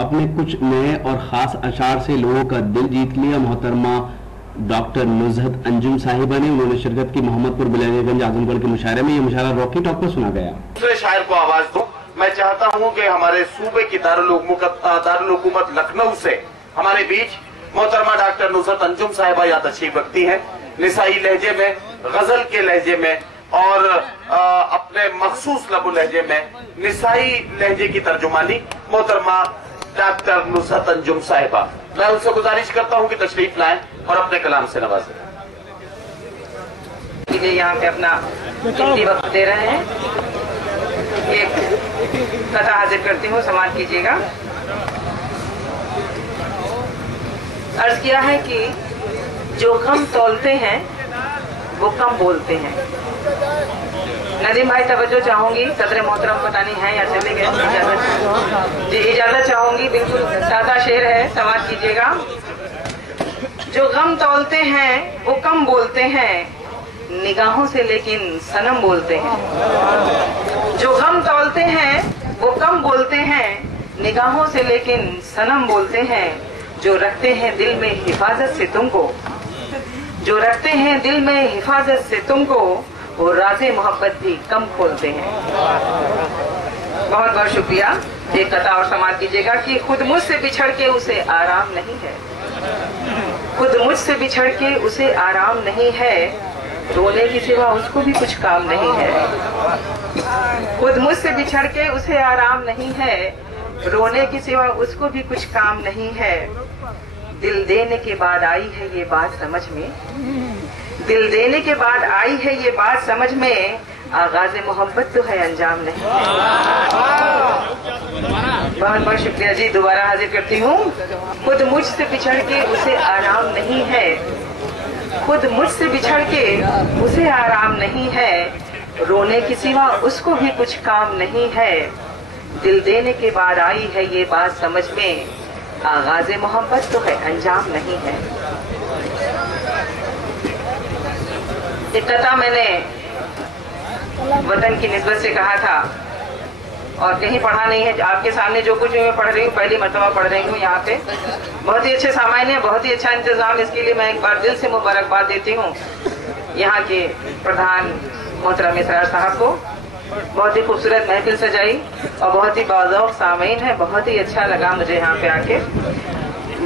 अपने कुछ नए और खास अशार से लोगों का दिल जीत लिया। मोहतरमा डॉक्टर नुज़हत अंजुम साहिबा ने उन्होंने शिरकत की मोहम्मदपुर बिलारीगंज आजमगढ़ के मुशायरे में। यह मुशायरा रॉकी टॉक पर सुना गया। दूसरे शायर को आवाज दो। मैं चाहता हूं कि हमारे सूबे की दारुल हुकूमत लखनऊ से हमारे बीच मोहतरमा डॉक्टर नुज़हत अंजुम साहिबा या तशरीफ रखती हैं। निसाई लहजे में, गजल के लहजे में और अपने मखसूस लबो लहजे में निसाई लहजे की तर्जुमानी मोहतरमा डॉक्टर नुज़हत अंजुम साहिबा। मैं उनसे गुजारिश करता हूं कि तशरीफ लाएं और अपने कलाम से नवाजें। यहाँ पे अपना कीमती वक्त दे रहे हैं। एक कथा हाजिर करती हूँ, समाप्त कीजिएगा। अर्ज किया है कि जो कम तौलते हैं वो कम बोलते हैं। नदीम भाई तवज्जो चाहूंगी, सदर मोहतरम पता नहीं है या चले गए, इजाजत जी, इजाजत चाहूंगी। बिल्कुल ताज़ा शेर है, समाप्त कीजिएगा। जो गम तौलते हैं वो कम बोलते हैं, निगाहों से लेकिन सनम बोलते हैं। जो गम तौलते हैं वो कम बोलते हैं, निगाहों से लेकिन सनम बोलते हैं। जो रखते हैं दिल में हिफाजत से तुमको, जो रखते हैं दिल में हिफाजत से तुमको, वो राज़े मोहब्बत भी कम खोलते हैं। बहुत बहुत शुक्रिया। एक कथा और समाप्त कीजिएगा कि खुद मुझसे बिछड़ के उसे आराम नहीं है, खुद मुझसे बिछड़ के उसे आराम नहीं है, रोने की सिवा उसको भी कुछ काम नहीं है। खुद मुझसे बिछड़ के उसे आराम नहीं है, रोने की सिवा उसको भी कुछ काम नहीं है। दिल देने के बाद आई है ये बात समझ में, दिल देने के बाद आई है ये बात समझ में, आगाज़े मोहब्बत तो है अंजाम नहीं है। बहुत बहुत शुक्रिया जी। दोबारा हाजिर करती हूँ। खुद मुझसे बिछड़ के उसे आराम नहीं है, खुद मुझसे बिछड़ के उसे आराम नहीं है, रोने की सिवा उसको भी कुछ काम नहीं है। दिल देने के बाद आई है ये बात समझ में, आगाज़े मोहब्बत तो है अंजाम नहीं है। एक कथा मैंने वतन की निस्बत से कहा था और कहीं पढ़ा नहीं है। आपके सामने जो कुछ मैं पढ़ रही हूँ, पहली मर्तबा पढ़ रही हूँ यहाँ पे। बहुत ही अच्छे सामान्य है, बहुत ही अच्छा इंतजाम। इसके लिए मैं एक बार दिल से मुबारकबाद देती हूँ यहाँ के प्रधान मोहतरम इसरार साहब को। बहुत ही खूबसूरत महफिल सजाई और बहुत ही बाज़ौक़ सामीन है। बहुत ही अच्छा लगा मुझे यहाँ पे आके।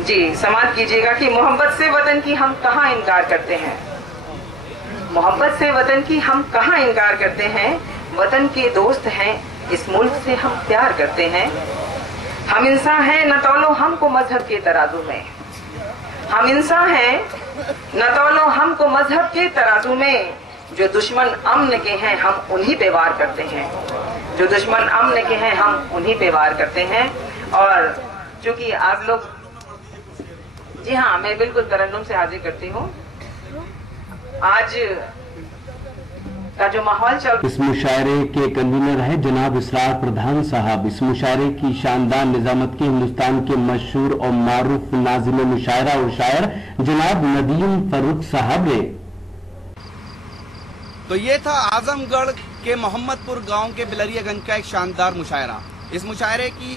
जी, समाप्त कीजिएगा कि मोहब्बत से वतन की हम कहाँ इनकार करते हैं, मोहब्बत से वतन की हम कहाँ इनकार करते हैं। वतन के दोस्त हैं, इस मुल्क से हम प्यार करते हैं। हम इंसान हैं, न तौलो हमको मजहब के तराजू में। हम इंसान हैं, न तौलो हमको मजहब के तराजू में। जो दुश्मन अमन के हैं हम उन्हीं पे वार करते हैं, जो दुश्मन अमन के हैं हम उन्हीं पे वार करते हैं। और चूंकि आप लोग, जी हाँ, मैं बिल्कुल तरन्नुम से हाजिर करती हूँ। आज का जो माहौल चल, इस मुशायरे के कन्वीनर है जनाब इसरार प्रधान साहब। इस मुशायरे की शानदार निजामत की हिंदुस्तान के मशहूर और मारूफ नाज़िम मुशायरा और शायर जनाब नदीम फर्रुख साहब ने। तो ये था आजमगढ़ के मोहम्मदपुर गांव के बिलरियागंज का एक शानदार मुशायरा। इस मुशायरे की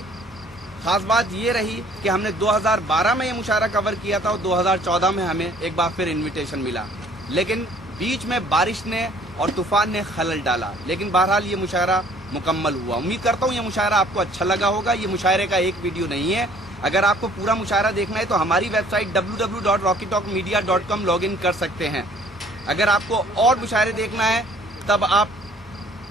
खास बात ये रही कि हमने 2012 में ये मुशायरा कवर किया था और 2014 में हमें एक बार फिर इनविटेशन मिला, लेकिन बीच में बारिश ने और तूफान ने खलल डाला। लेकिन बहरहाल ये मुशायरा मुकम्मल हुआ। उम्मीद करता हूँ ये मुशायरा आपको अच्छा लगा होगा। ये मुशायरे का एक वीडियो नहीं है। अगर आपको पूरा मुशायरा देखना है तो हमारी वेबसाइट www.rockytalkmedia.com लॉगिन कर सकते हैं। अगर आपको और मुशायरे देखना है तब आप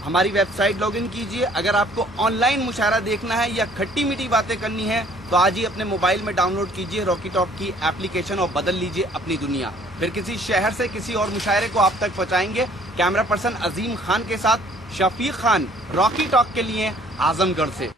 हमारी वेबसाइट लॉगिन कीजिए। अगर आपको ऑनलाइन मुशायरा देखना है या खट्टी मीठी बातें करनी है तो आज ही अपने मोबाइल में डाउनलोड कीजिए रॉकी टॉक की एप्लीकेशन और बदल लीजिए अपनी दुनिया। फिर किसी शहर से किसी और मुशायरे को आप तक पहुंचाएंगे। कैमरा पर्सन अजीम खान के साथ शफीक खान, रॉकी टॉक के लिए आजमगढ़ से।